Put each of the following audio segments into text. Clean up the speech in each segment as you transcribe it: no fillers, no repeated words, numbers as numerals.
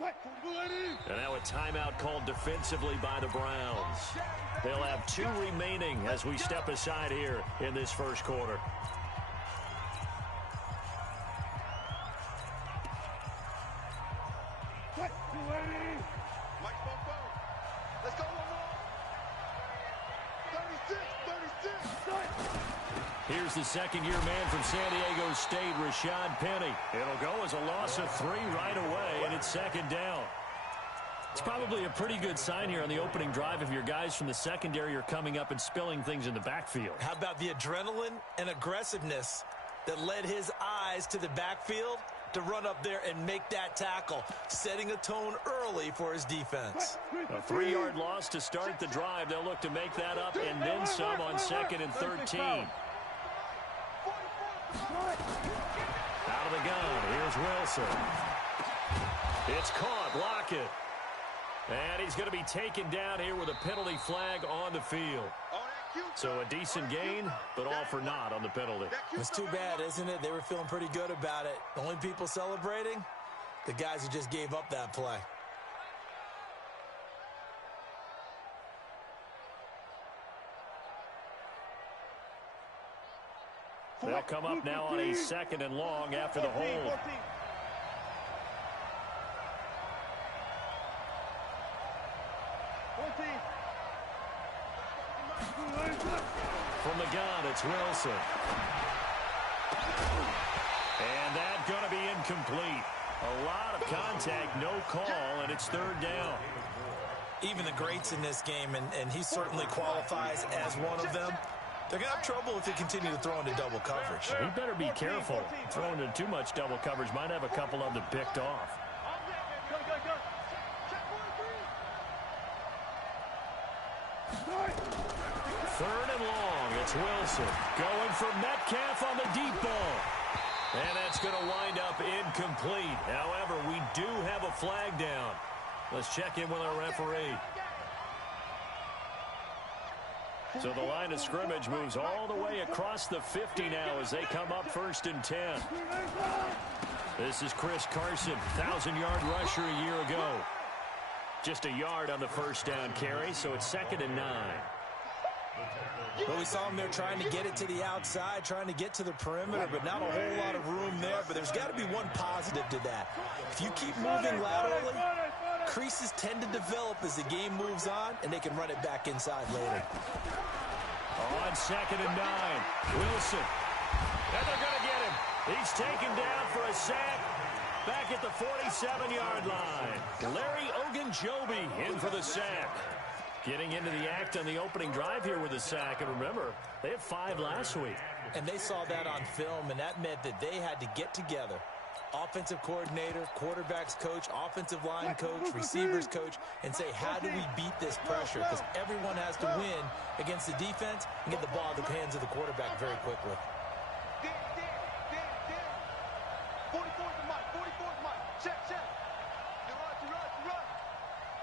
And now a timeout called defensively by the Browns. They'll have 2 remaining as we step aside here in this first quarter. Let's go one more. 36. Here's the second-year man from San Diego State, Rashad Penny. It'll go as a loss of 3 right away, and it's second down. It's probably a pretty good sign here on the opening drive if your guys from the secondary are coming up and spilling things in the backfield. How about the adrenaline and aggressiveness that led his eyes to the backfield to run up there and make that tackle, setting a tone early for his defense. A 3-yard loss to start the drive. They'll look to make that up and then some on 2nd and 13. Out of the gun, here's Wilson. It's caught, block it. And he's going to be taken down here with a penalty flag on the field. So a decent gain, but all for naught on the penalty. It's too bad, isn't it? They were feeling pretty good about it. The only people celebrating, the guys who just gave up that play. They'll come up now on a 2nd and long after the hold. From the gun, it's Wilson. And that's going to be incomplete. A lot of contact, no call, and it's 3rd down. Even the greats in this game, and he certainly qualifies as one of them, they're going to have trouble if they continue to throw into double coverage. He better be careful. Throwing into too much double coverage might have a couple of them picked off. 3rd and long. It's Wilson going for Metcalf on the deep ball. And that's going to wind up incomplete. However, we do have a flag down. Let's check in with our referee. So the line of scrimmage moves all the way across the 50 now as they come up 1st and 10. This is Chris Carson, 1,000-yard rusher a year ago. Just a yard on the first down carry, so it's 2nd and 9. Well, we saw him there trying to get it to the outside, trying to get to the perimeter, but not a whole lot of room there. But there's got to be one positive to that. If you keep moving laterally, creases tend to develop as the game moves on, and they can run it back inside later. On 2nd and 9, Wilson. And they're going to get him. He's taken down for a sack back at the 47-yard line. Larry Ogunjobi in for the sack. Getting into the act on the opening drive here with a sack. And remember, they had 5 last week. And they saw that on film, and that meant that they had to get together. Offensive coordinator, quarterbacks coach, offensive line coach, receivers coach, and say, how do we beat this pressure? Because everyone has to win against the defense and get the ball in the hands of the quarterback very quickly. 44's the mic. 44's the mic. Check. You run.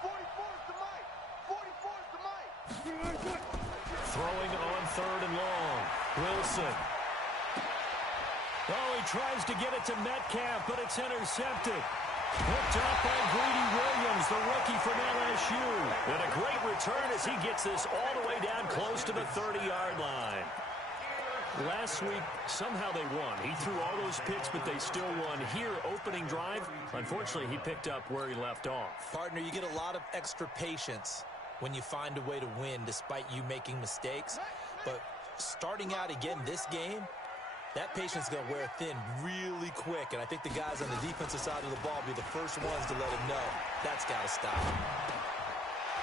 44's the mic. 44's the mic. Throwing on 3rd and long. Wilson. Oh, he tries to get it to Metcalf, but it's intercepted. Picked up by Greedy Williams, the rookie from LSU. And a great return as he gets this all the way down close to the 30-yard line. Last week, somehow they won. He threw all those picks, but they still won. Here, opening drive, unfortunately, he picked up where he left off. Partner, you get a lot of extra patience when you find a way to win despite you making mistakes. But starting out again this game, that patience is going to wear thin really quick. And I think the guys on the defensive side of the ball will be the first ones to let him know that's got to stop.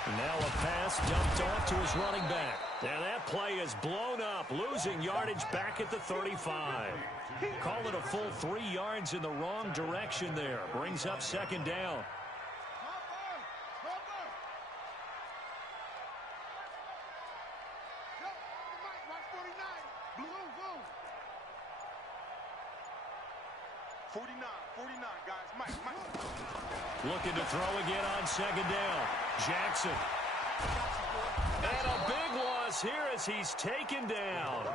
Now a pass dumped off to his running back. And that play is blown up, losing yardage back at the 35. Call it a full 3 yards in the wrong direction there. Brings up 2nd down. Looking to throw again on 2nd down. Jackson. And a big one loss here as he's taken down.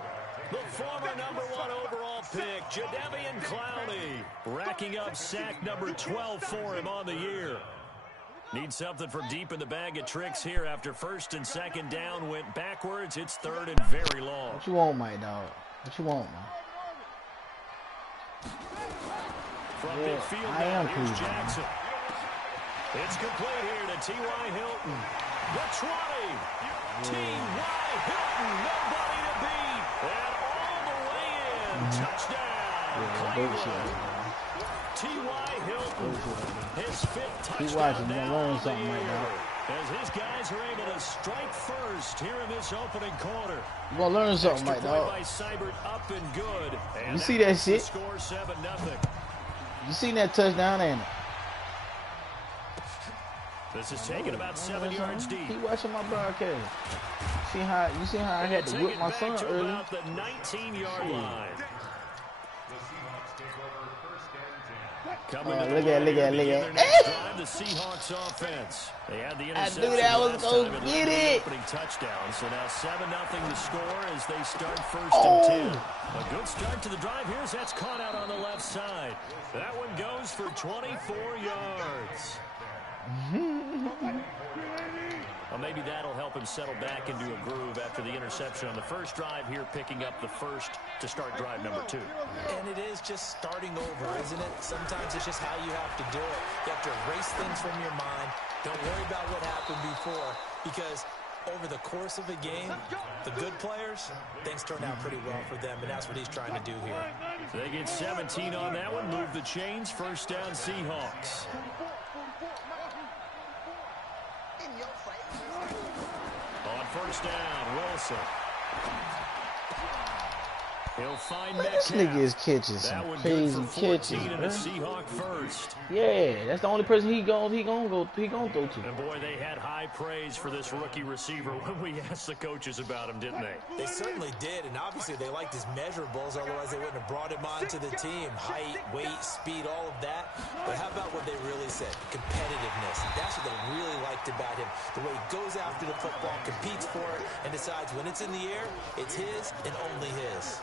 The former #1 overall pick, Jadeveon Clowney, racking up sack number 12 for him on the year. Needs something from deep in the bag of tricks here after first and second down went backwards. It's third and very long. What you want, my dog? What you want, man? From Yeah, midfield I now, am here's pleased, Jackson. It's complete here to T.Y. Hilton. The 20. T.Y. Hilton, nobody to beat. And all the way in. Touchdown, Cleveland. T.Y. Hilton, his 5th touchdown now learn of the something right year. now. As his guys are able to strike first here in this opening quarter. You gonna learn something, Extra right, point dog? by Seibert, up and good. And You see that makes the shit? Score 7-0. You seen that touchdown, ain't it? This is taken about 7 yards deep. Keep watching my broadcast. You see how I had to whip my son to early? about the 19-yard line. Coming to the Look line at here to begin their next drive, the Seahawks offense. They had the I interception knew that was last gonna time and get the it. opening touchdown. So now 7-0 the score as they start first Oh. and 10. A good start to the drive here as that's caught out on the left side. That one goes for 24 yards. Well, maybe that'll help him settle back into a groove after the interception on the first drive here, picking up the first to start drive number 2. And it is just starting over, isn't it? Sometimes it's just how you have to do it. You have to erase things from your mind. Don't worry about what happened before, because over the course of a game, the good players, things turn out pretty well for them, and that's what he's trying to do here. They get 17 on that one, move the chains, first down Seahawks. On first down, Wilson. He'll find This Metcalf. nigga is catching some That one good crazy for 14 catches, and a bro. Seahawk first. Yeah, that's the only person he gonna throw to. And boy, they had high praise for this rookie receiver when we asked the coaches about him, didn't they? They certainly did, and obviously they liked his measurables, otherwise they wouldn't have brought him onto the team. Height, weight, speed, all of that. But how about what they really said? Competitiveness. That's what they really liked about him. The way he goes after the football, competes for it, and decides when it's in the air, it's his and only his.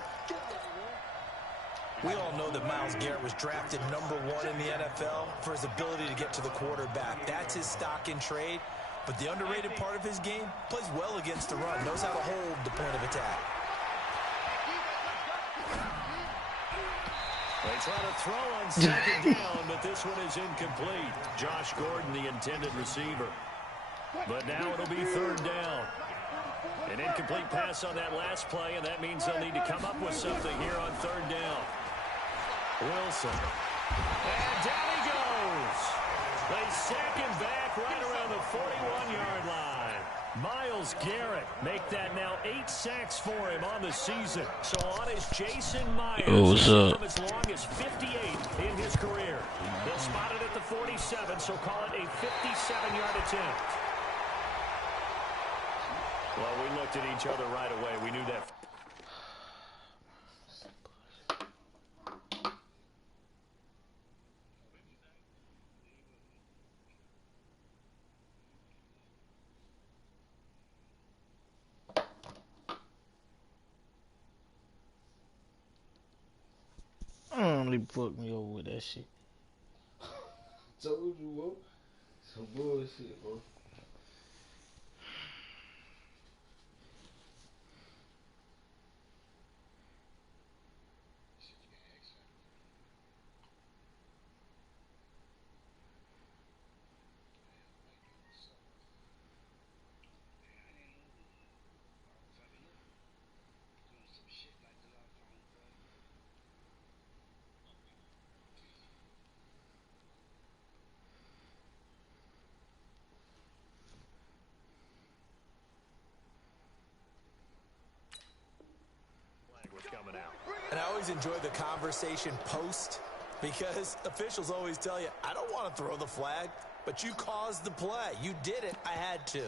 We all know that Myles Garrett was drafted #1 in the NFL for his ability to get to the quarterback. That's his stock in trade. But the underrated part of his game, plays well against the run, knows how to hold the point of attack. They try to throw on second down, but this one is incomplete. Josh Gordon, the intended receiver. But now it'll be third down. An incomplete pass on that last play, and that means they'll need to come up with something here on third down. Wilson. And down he goes. They sack him back right around the 41-yard line. Myles Garrett make that now 8 sacks for him on the season. So on is Jason Myers. What's up? As long as 58 in his career. They'll spot it at the 47, so call it a 57-yard attempt. Well, we looked at each other right away. We knew that. They fucked me over with that shit. Told you, bro. Some bullshit, bro. And I always enjoy the conversation post, because officials always tell you, I don't want to throw the flag, but you caused the play. You did it. I had to.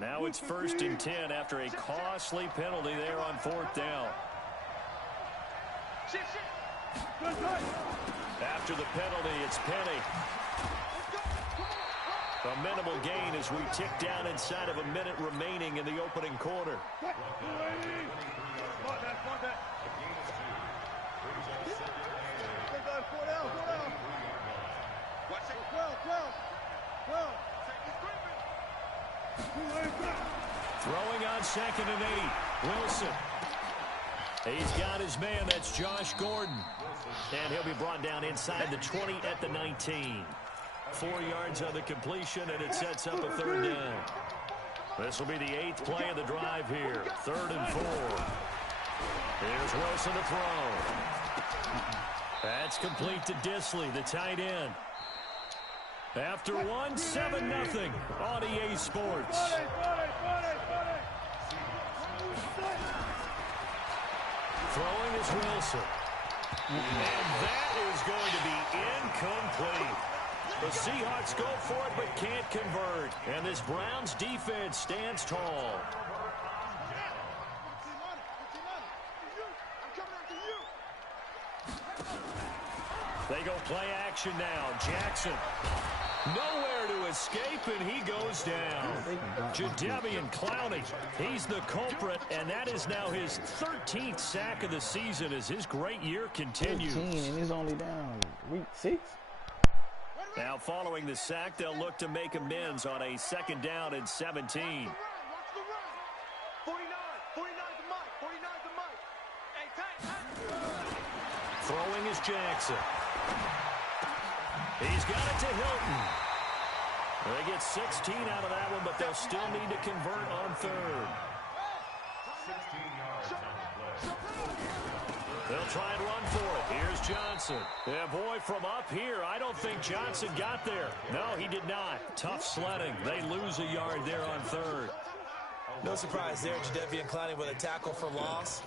Now it's first and 10 after a costly penalty there on fourth down. After the penalty, it's Penny. A minimal gain as we tick down inside of a minute remaining in the opening quarter. Throwing on 2nd and 8. Wilson. He's got his man. That's Josh Gordon. And he'll be brought down inside the 20 at the 19. 4 yards on the completion, and it sets up a 3rd down. This will be the 8th play of the drive here. 3rd and 4. Here's Wilson to throw. That's complete to Disley, the tight end. After one, 7-0 on EA Sports. Throwing is Wilson. And that is going to be incomplete. The Seahawks go for it but can't convert. And this Browns defense stands tall. They go play action now. Jackson. Nowhere to escape, and he goes down. Jadeveon Clowney, he's the culprit, and that is now his 13th sack of the season as his great year continues. 13, and he's only down week 6. Now following the sack, they'll look to make amends on a 2nd down and 17. 49 to Mike. 49 to Mike. Hey, Throwing is Jackson. He's got it to Hilton. They get 16 out of that one, but they'll still need to convert on 3rd. 16 yards on the play. They'll try and run for it. Here's Johnson. Yeah, boy, from up here, I don't think Johnson got there. No, he did not. Tough sledding. They lose a yard there on 3rd. No surprise there, Jadeveon Clowney with a tackle for loss.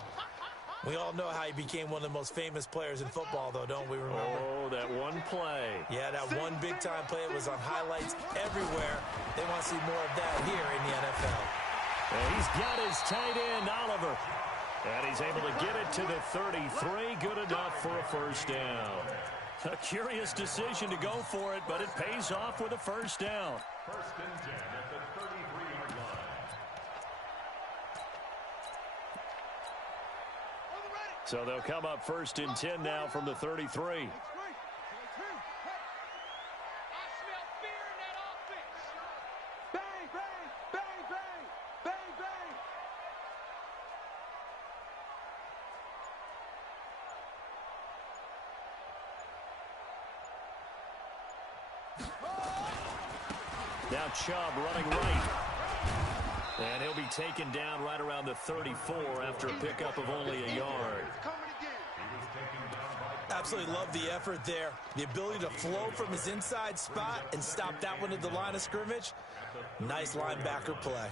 We all know how he became one of the most famous players in football, though, don't we remember? Oh, that one play. Yeah, that one big-time play. It was on highlights everywhere. They want to see more of that here in the NFL. And he's got his tight end, Oliver. And he's able to get it to the 33. Good enough for a 1st down. A curious decision to go for it, but it pays off with a 1st down. 1st and 10 at the 33-yard line. So they'll come up 1st and 10 now from the 33. Now Chubb running right. And he'll be taken down right around the 34 after a pickup of only a yard. Absolutely love the effort there. The ability to flow from his inside spot and stop that one at the line of scrimmage. Nice linebacker play.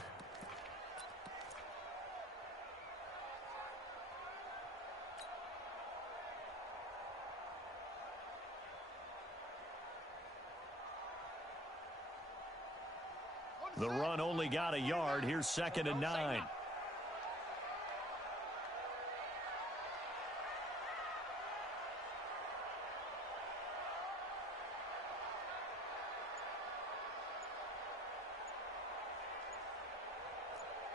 The run only got a yard. Here's 2nd and 9.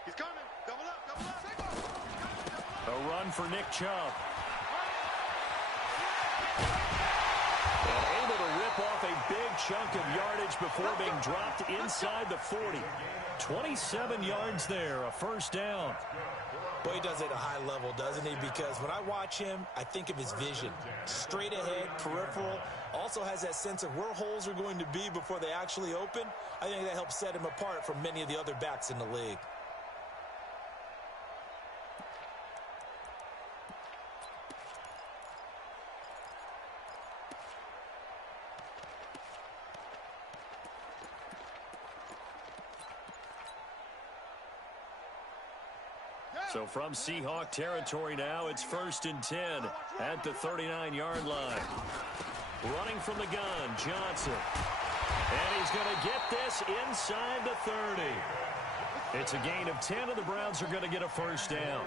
He's coming. Double up, double up. A run for Nick Chubb. Able to rip off a big chunk of yardage before being dropped inside the 40. 27 yards there, a 1st down. Boy, he does it at a high level, doesn't he? Because when I watch him, I think of his vision. Straight ahead, peripheral. Also has that sense of where holes are going to be before they actually open. I think that helps set him apart from many of the other backs in the league. So from Seahawk territory now, it's 1st and 10 at the 39-yard line. Running from the gun, Johnson. And he's going to get this inside the 30. It's a gain of 10, and the Browns are going to get a 1st down.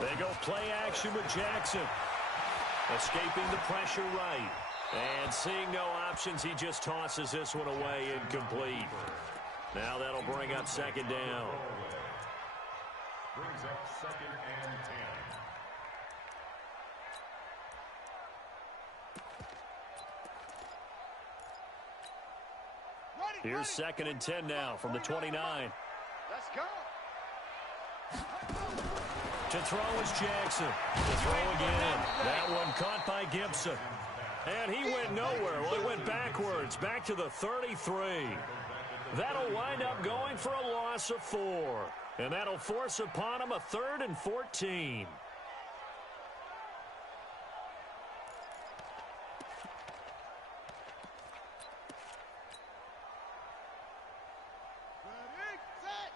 They go play action with Jackson. Escaping the pressure right. And seeing no options, he just tosses this one away incomplete. Now that'll bring up second down. Brings up second and 10. Here's second and 10 now from the 29. Let's go. To throw is Jackson. To throw again. That one caught by Gibson. And he went nowhere. Well, he went backwards, back to the 33. That'll wind up going for a loss of 4. And that'll force upon him a 3rd and 14. Ready, set,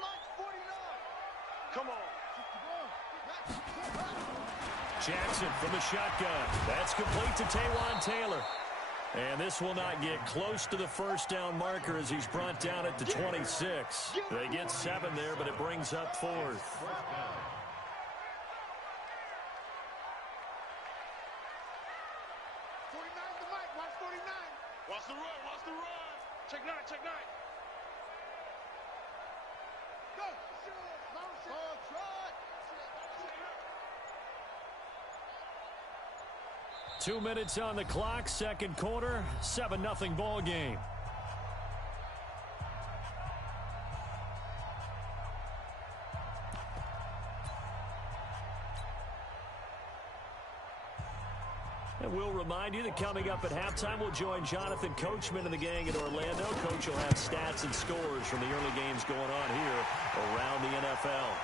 march 49. Come on. Jackson from the shotgun. That's complete to Taywan Taylor. And this will not get close to the first down marker as he's brought down at the 26. They get 7 there, but it brings up 4th. 49 the mic, watch 49. Watch the run, watch the run. Check 9, check 9. Go. Oh, try. 2 minutes on the clock, second quarter, 7-0 ball game. And we'll remind you that coming up at halftime, we'll join Jonathan Coachman and the gang in Orlando. Coach will have stats and scores from the early games going on here around the NFL.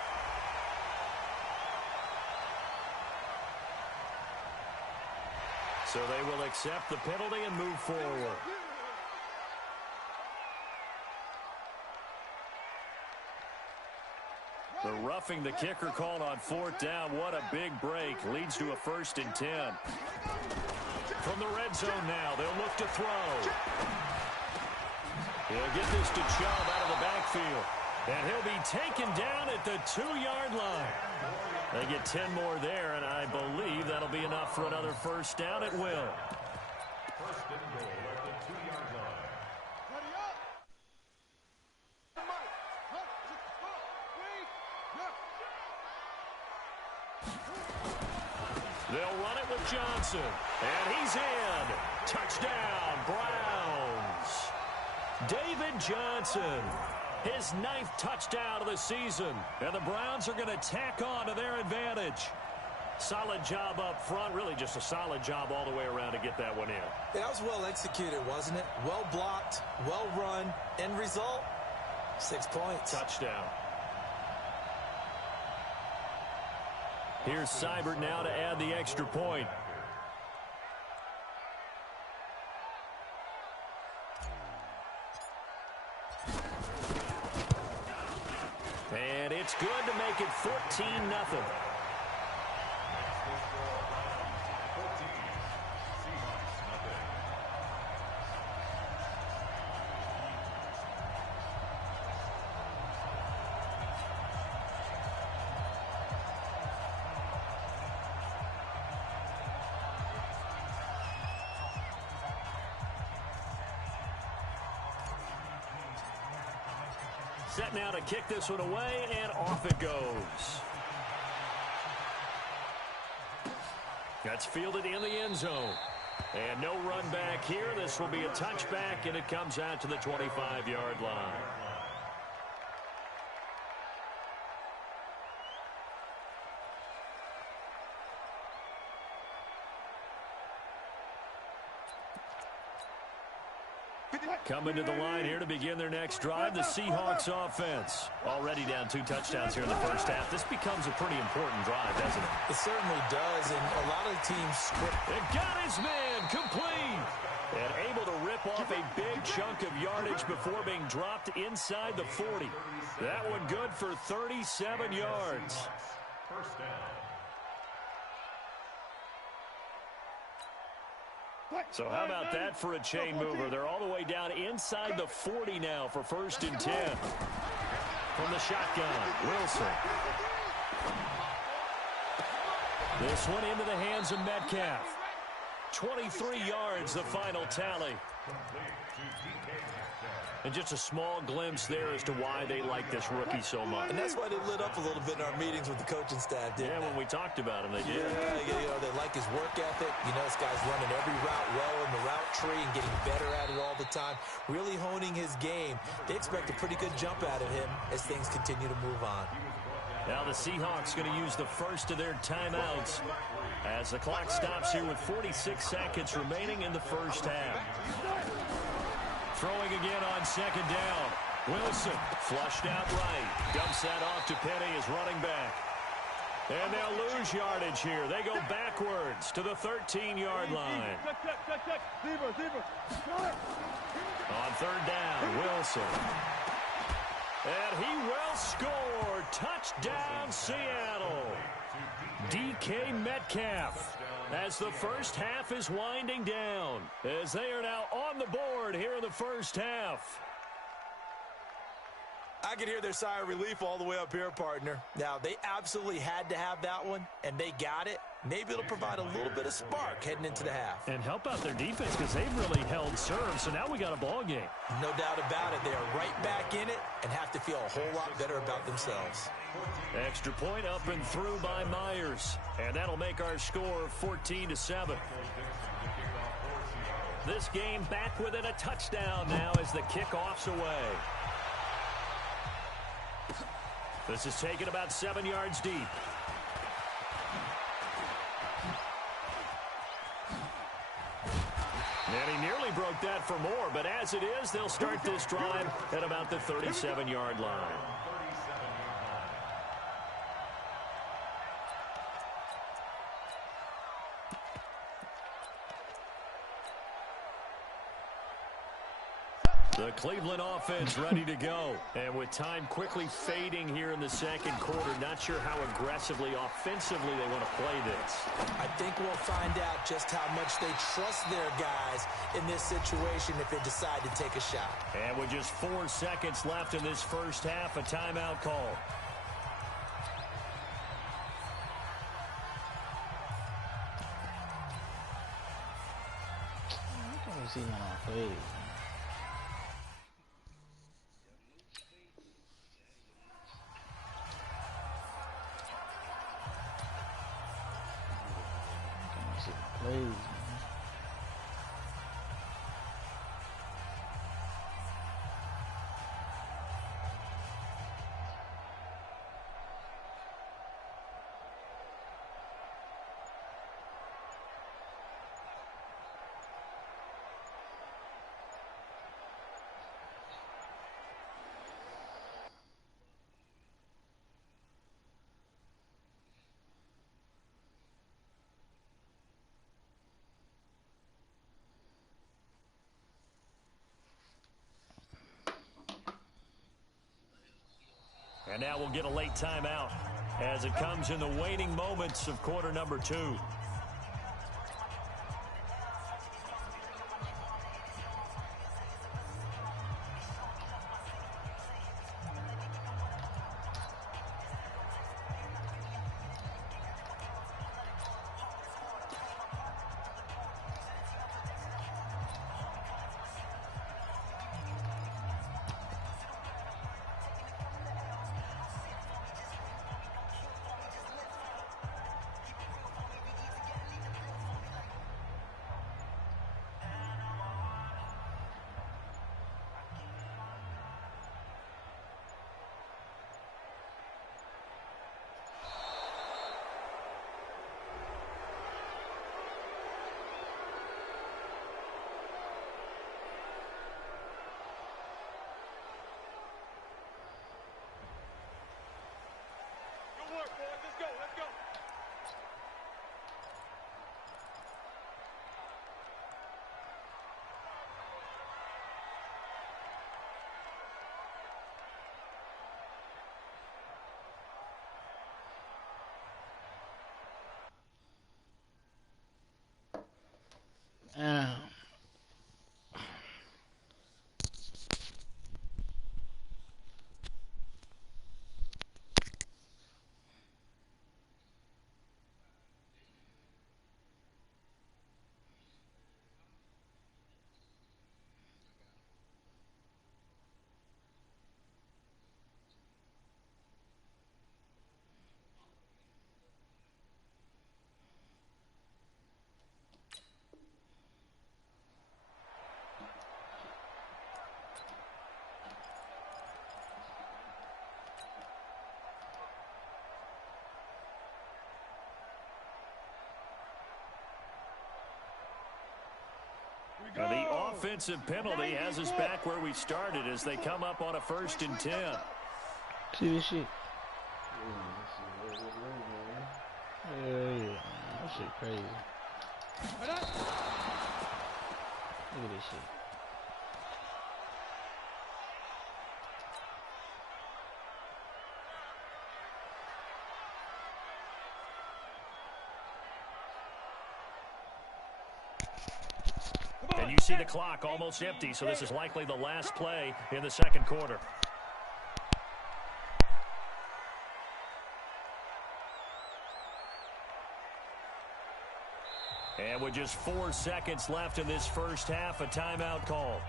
So they will accept the penalty and move forward. The roughing the kicker called on 4th down. What a big break. Leads to a 1st and 10. From the red zone now, they'll look to throw. He'll get this to Chubb out of the backfield. And he'll be taken down at the 2-yard line. They get 10 more there, and I believe that'll be enough for another first down. It will. First and goal at the 2-yard line. Ready up. They'll run it with Johnson. And he's in. Touchdown, Browns. David Johnson. His 9th touchdown of the season. And the Browns are going to tack on to their advantage. Solid job up front. Really just a solid job all the way around to get that one in. Yeah, that was well executed, wasn't it? Well blocked, well run. End result, 6 points. Touchdown. Here's Seibert now to add the extra point. And it's good to make it 14-0. Set now to kick this one away, and off it goes. That's fielded in the end zone. And no run back here. This will be a touchback, and it comes out to the 25-yard line. Coming to the line here to begin their next drive, the Seahawks offense. Already down 2 touchdowns here in the first half. This becomes a pretty important drive, doesn't it? It certainly does, and a lot of teams script. It got his man complete. And able to rip off a big chunk of yardage before being dropped inside the 40. That one good for 37 yards. First down. So how about that for a chain mover? They're all the way down inside the 40 now for 1st and 10. From the shotgun, Wilson. This one into the hands of Metcalf. 23 yards, the final tally. And just a small glimpse there as to why they like this rookie so much. And that's why they lit up a little bit in our meetings with the coaching staff, didn't they? When we talked about him, they did. Yeah, they like his work ethic. This guy's running every route well in the route tree and getting better at it all the time, really honing his game. They expect a pretty good jump out of him as things continue to move on. Now the Seahawks going to use the first of their timeouts as the clock stops here with 46 seconds remaining in the first half. Throwing again on second down. Wilson flushed out right. Dumps that off to Penny as running back. And they'll lose yardage here. They go backwards to the 13-yard line. On third down, Wilson. And he will score. Touchdown, Seattle. DK Metcalf. As the first half is winding down, as they are now on the board here in the first half. I can hear their sigh of relief all the way up here, partner. Now, they absolutely had to have that one, and they got it. Maybe it'll provide a little bit of spark heading into the half. And help out their defense because they've really held serve, so now we got a ball game. No doubt about it. They are right back in it and have to feel a whole lot better about themselves. Extra point up and through by Myers. And that'll make our score 14-7. This game back within a touchdown now as the kickoff's away. This is taken about 7 yards deep. And he nearly broke that for more, but as it is, they'll start this drive at about the 37-yard line. The Cleveland offense ready to go. And with time quickly fading here in the second quarter, not sure how aggressively, offensively they want to play this. I think we'll find out just how much they trust their guys in this situation if they decide to take a shot. And with just 4 seconds left in this first half, a timeout call. I can't see my face. Plays, man. And now we'll get a late timeout as it comes in the waning moments of quarter number 2. And the offensive penalty has us back where we started as they come up on a 1st and 10. See this shit? Yeah, that shit crazy. Look at this shit. And you see the clock almost empty, so this is likely the last play in the 2nd quarter. And with just 4 seconds left in this first half, a timeout call.